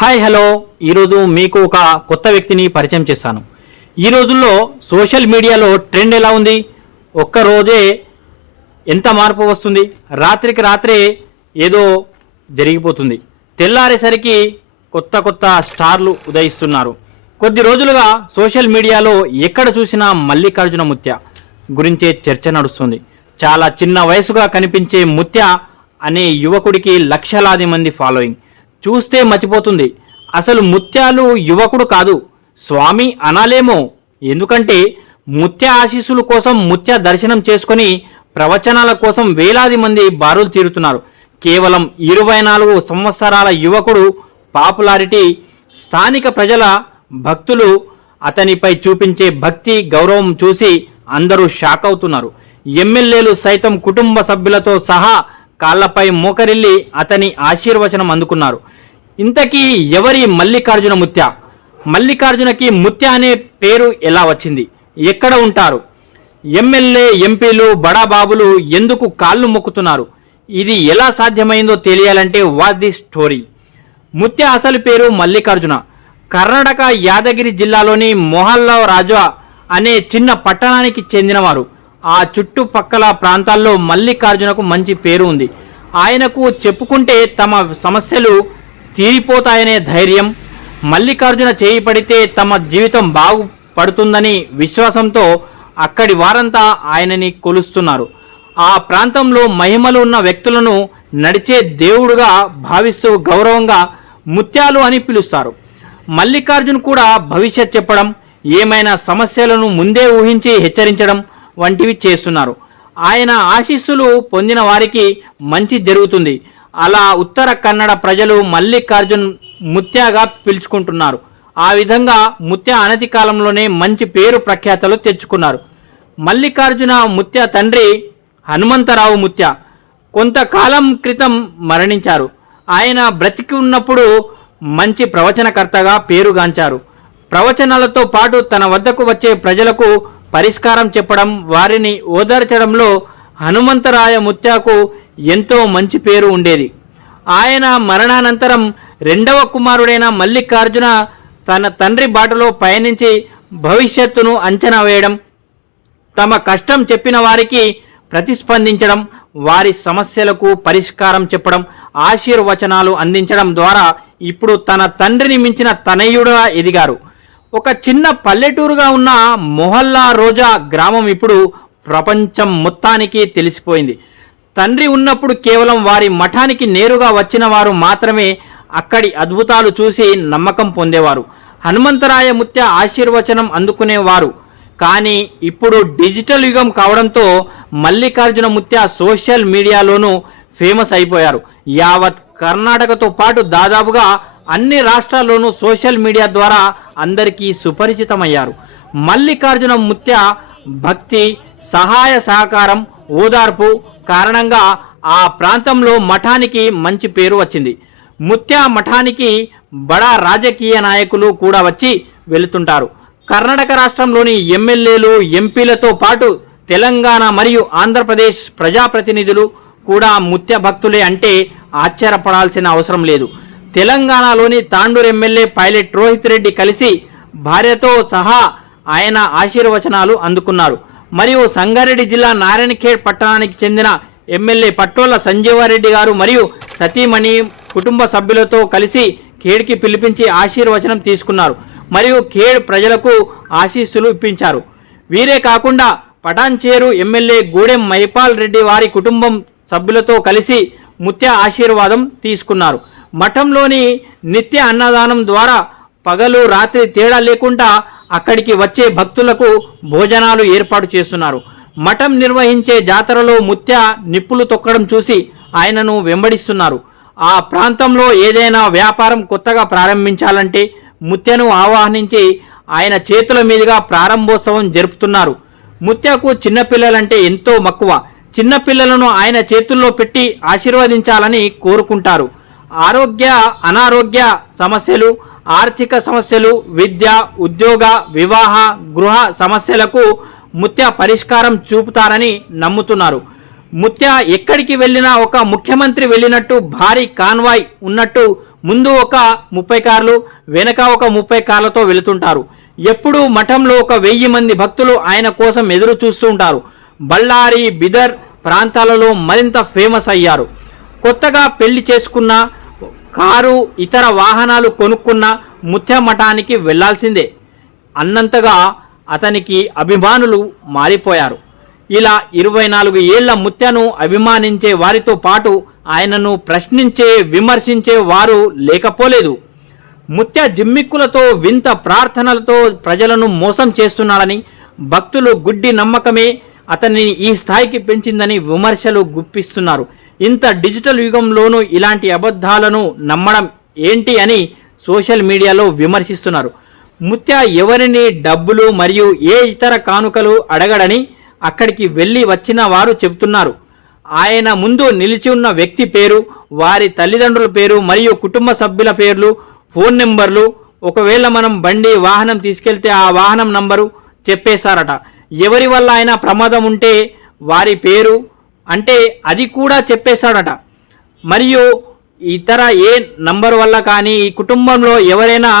Hi hello. ఈరోజు మీకు ఒక కొత్త వ్యక్తిని పరిచయం చేస్తాను. ఈ రోజుల్లో సోషల్ మీడియాలో ట్రెండ్ ఎలా ఉంది? ఒక్క రోజే ఎంత మార్పు వస్తుంది? రాత్రికి రాత్రే ఏదో జరిగిపోతుంది. తెల్లారేసరికి కొత్త కొత్త స్టార్లు ఉదయిస్తున్నారు. కొద్ది రోజులుగా సోషల్ మీడియాలో ఎక్కడ చూసినా మల్లికార్జున ముత్య గురించే చర్చ నడుస్తుంది. చాలా చిన్న వయసుగా కనిపించే ముత్య అనే యువకుడికి లక్షలాది మంది ఫాలోయింగ్. చూస్తే మతిపోతుంది. అసలు ముత్యాలు యువకుడు కాదు. స్వామి అనాలేమో. ఎందుకంటే ముత్య ఆశీస్సుల కోసం ముత్య దర్శనం చేసుకొని ప్రవచనాల కోసం వేలాది మంది బారులు తీరుతున్నారు. కేవలం ఇరవై నాలుగు సంవత్సరాల యువకుడు పాపులారిటీ స్థానిక ప్రజల భక్తులు అతనిపై చూపించే భక్తి గౌరవం చూసి అందరూ షాక్ అవుతున్నారు. ఎమ్మెల్యేలు సైతం కుటుంబ సభ్యులతో సహా కాళ్ళపై మోకరిల్లి అతని ఆశీర్వచనం అందుకున్నారు. ఇంతకీ ఎవరి మల్లికార్జున ముత్య? మల్లికార్జునకి ముత్య అనే పేరు ఎలా వచ్చింది? ఎక్కడ ఉంటారు? ఎమ్మెల్యే ఎంపీలు బడాబాబులు ఎందుకు కాళ్ళు మొక్కుతున్నారు? ఇది ఎలా సాధ్యమైందో తెలియాలంటే వాట్ ది స్టోరీ. ముత్య అసలు పేరు మల్లికార్జున. కర్ణాటక యాదగిరి జిల్లాలోని మొహల్లా రాజా అనే చిన్న పట్టణానికి చెందినవారు. ఆ చుట్టుపక్కల ప్రాంతాల్లో మల్లికార్జునకు మంచి పేరు ఉంది. ఆయనకు చెప్పుకుంటే తమ సమస్యలు తీరిపోతాయనే ధైర్యం. మల్లికార్జున చేయి పడితే తమ జీవితం బాగుపడుతుందని విశ్వాసంతో అక్కడి వారంతా ఆయనని కొలుస్తున్నారు. ఆ ప్రాంతంలో మహిమలు ఉన్న వ్యక్తులను నడిచే దేవుడుగా భావిస్తూ గౌరవంగా ముత్యాలు అని పిలుస్తారు. మల్లికార్జున్ కూడా భవిష్యత్ చెప్పడం ఏమైనా సమస్యలను ముందే ఊహించి హెచ్చరించడం వంటివి చేస్తున్నారు. ఆయన ఆశీస్సులు పొందిన వారికి మంచి జరుగుతుంది. అలా ఉత్తర కన్నడ ప్రజలు మల్లికార్జున్ ముత్యాగా పిలుచుకుంటున్నారు. ఆ విధంగా ముత్య అనతి కాలంలోనే మంచి పేరు ప్రఖ్యాతలు తెచ్చుకున్నారు. మల్లికార్జున ముత్య తండ్రి హనుమంతరావు ముత్య కొంతకాలం క్రితం మరణించారు. ఆయన బ్రతికి ఉన్నప్పుడు మంచి ప్రవచనకర్తగా పేరుగాంచారు. ప్రవచనాలతో పాటు తన వద్దకు వచ్చే ప్రజలకు పరిష్కారం చెప్పడం వారిని ఓదార్చడంలో హనుమంతరాయ ముత్యాకు ఎంతో మంచి పేరు ఉండేది. ఆయన మరణానంతరం రెండవ కుమారుడైన మల్లికార్జున తన తండ్రి బాటలో పయనించి భవిష్యత్తును అంచనా వేయడం తమ కష్టం చెప్పిన వారికి ప్రతిస్పందించడం వారి సమస్యలకు పరిష్కారం చెప్పడం ఆశీర్వచనాలు అందించడం ద్వారా ఇప్పుడు తన తండ్రిని మించిన తనయుడుగా ఎదిగారు. ఒక చిన్న పల్లెటూరుగా ఉన్న మొహల్లా రోజా గ్రామం ఇప్పుడు ప్రపంచం మొత్తానికి తెలిసిపోయింది. తండ్రి ఉన్నప్పుడు కేవలం వారి మఠానికి నేరుగా వచ్చిన వారు మాత్రమే అక్కడి అద్భుతాలు చూసి నమ్మకం పొందేవారు. హనుమంతరాయ ముత్య ఆశీర్వచనం అందుకునేవారు. కానీ ఇప్పుడు డిజిటల్ యుగం కావడంతో మల్లికార్జున ముత్య సోషల్ మీడియాలోనూ ఫేమస్ అయిపోయారు. యావత్ కర్ణాటకతో పాటు దాదాపుగా అన్ని రాష్ట్రాల్లోనూ సోషల్ మీడియా ద్వారా అందరికీ సుపరిచితమయ్యారు. మల్లికార్జున ముత్య భక్తి సహాయ సహకారం ఓదార్పు కారణంగా ఆ ప్రాంతంలో మఠానికి మంచి పేరు వచ్చింది. ముత్య మఠానికి బడా రాజకీయ నాయకులు కూడా వచ్చి వెళుతుంటారు. కర్ణాటక రాష్ట్రంలోని ఎమ్మెల్యేలు ఎంపీలతో పాటు తెలంగాణ మరియు ఆంధ్రప్రదేశ్ ప్రజాప్రతినిధులు కూడా ముత్య భక్తులే అంటే ఆశ్చర్యపడాల్సిన అవసరం లేదు. తెలంగాణలోని తాండూరు ఎమ్మెల్యే పైలట్ రోహిత్ రెడ్డి కలిసి భార్యతో సహా ఆయన ఆశీర్వచనాలు అందుకున్నారు. మరియు సంగారెడ్డి జిల్లా నారాయణఖేడ్ పట్టణానికి చెందిన ఎమ్మెల్యే పట్టోల సంజీవారెడ్డి గారు మరియు సతీమణి కుటుంబ సభ్యులతో కలిసి ఖేడ్కి పిలిపించి ఆశీర్వచనం తీసుకున్నారు. మరియు ఖేడ్ ప్రజలకు ఆశీస్సులు ఇప్పించారు. వీరే కాకుండా పటాన్చేరు ఎమ్మెల్యే గూడెం మైపాల్ రెడ్డి వారి కుటుంబం సభ్యులతో కలిసి ముత్య ఆశీర్వాదం తీసుకున్నారు. మఠంలోని నిత్య అన్నదానం ద్వారా పగలు రాత్రి తేడా లేకుండా అక్కడికి వచ్చే భక్తులకు భోజనాలు ఏర్పాటు చేస్తున్నారు. మఠం నిర్వహించే జాతరలో ముత్య నిప్పులు తొక్కడం చూసి ఆయనను వెంబడిస్తున్నారు. ఆ ప్రాంతంలో ఏదైనా వ్యాపారం కొత్తగా ప్రారంభించాలంటే ముత్యను ఆహ్వానించి ఆయన చేతుల మీదుగా ప్రారంభోత్సవం జరుపుతున్నారు. ముత్యకు చిన్నపిల్లలంటే ఎంతో మక్కువ. చిన్నపిల్లలను ఆయన చేతుల్లో పెట్టి ఆశీర్వదించాలని కోరుకుంటారు. ఆరోగ్య అనారోగ్య సమస్యలు ఆర్థిక సమస్యలు విద్య ఉద్యోగ వివాహ గృహ సమస్యలకు ముత్య పరిష్కారం చూపుతారని నమ్ముతున్నారు. ముత్య ఎక్కడికి వెళ్ళినా ఒక ముఖ్యమంత్రి వెళ్ళినట్టు భారీ కాన్వాయ్ ఉన్నట్టు ముందు ఒక ముప్పై కార్లు వెనక ఒక ముప్పై కార్లతో వెళుతుంటారు. ఎప్పుడూ మఠంలో ఒక వెయ్యి మంది భక్తులు ఆయన కోసం ఎదురు చూస్తూ ఉంటారు. బళ్ళారి బిదర్ ప్రాంతాలలో మరింత ఫేమస్ అయ్యారు. కొత్తగా పెళ్ళి చేసుకున్న కారు ఇతర వాహనాలు కొనుక్కున్న ముత్య మఠానికి వెళ్ళాల్సిందే. అన్నంతగా అతనికి అభిమానులు మారిపోయారు. ఇలా ఇరవై నాలుగు ఏళ్ళ ముత్యను అభిమానించే వారితో పాటు ఆయనను ప్రశ్నించే విమర్శించే వారు లేకపోలేదు. ముత్య జిమ్మిక్కులతో వింత ప్రార్థనలతో ప్రజలను మోసం చేస్తున్నాడని భక్తులు గుడ్డి నమ్మకమే అతన్ని ఈ స్థాయికి పెంచిందని విమర్శలు గుప్పిస్తున్నారు. ఇంత డిజిటల్ యుగంలోనూ ఇలాంటి అబద్ధాలను నమ్మడం ఏంటి అని సోషల్ మీడియాలో విమర్శిస్తున్నారు. ముత్య ఎవరిని డబ్బులు మరియు ఏ ఇతర కానుకలు అడగడని అక్కడికి వెళ్ళి వచ్చిన వారు చెబుతున్నారు. ఆయన ముందు నిలిచి ఉన్న వ్యక్తి పేరు వారి తల్లిదండ్రుల పేరు మరియు కుటుంబ సభ్యుల పేర్లు ఫోన్ నెంబర్లు ఒకవేళ మనం బండి వాహనం తీసుకెళ్తే ఆ వాహనం నంబరు చెప్పేశారట. ఎవరి వల్ల అయినా ప్రమాదం ఉంటే వారి పేరు అంటే అది కూడా చెప్పేశాడట. మరియు ఇతర ఏ నంబర్ వల్ల కానీ ఈ కుటుంబంలో ఎవరైనా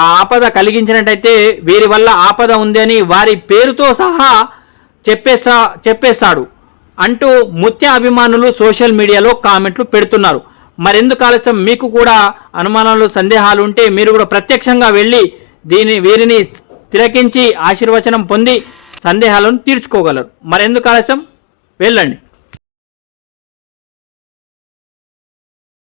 ఆపద కలిగించినట్టయితే వీరి వల్ల ఆపద ఉంది అని వారి పేరుతో సహా చెప్పేస్తా చెప్పేస్తాడు. అంటూ ముత్య అభిమానులు సోషల్ మీడియాలో కామెంట్లు పెడుతున్నారు. మరెందుకు ఆలస్యం? మీకు కూడా అనుమానాలు సందేహాలు ఉంటే మీరు కూడా ప్రత్యక్షంగా వెళ్ళి దీని వీరిని తిరకించి ఆశీర్వచనం పొంది సందేహాలను తీర్చుకోగలరు. మరెందుకు ఆలస్యం? వెళ్ళండి.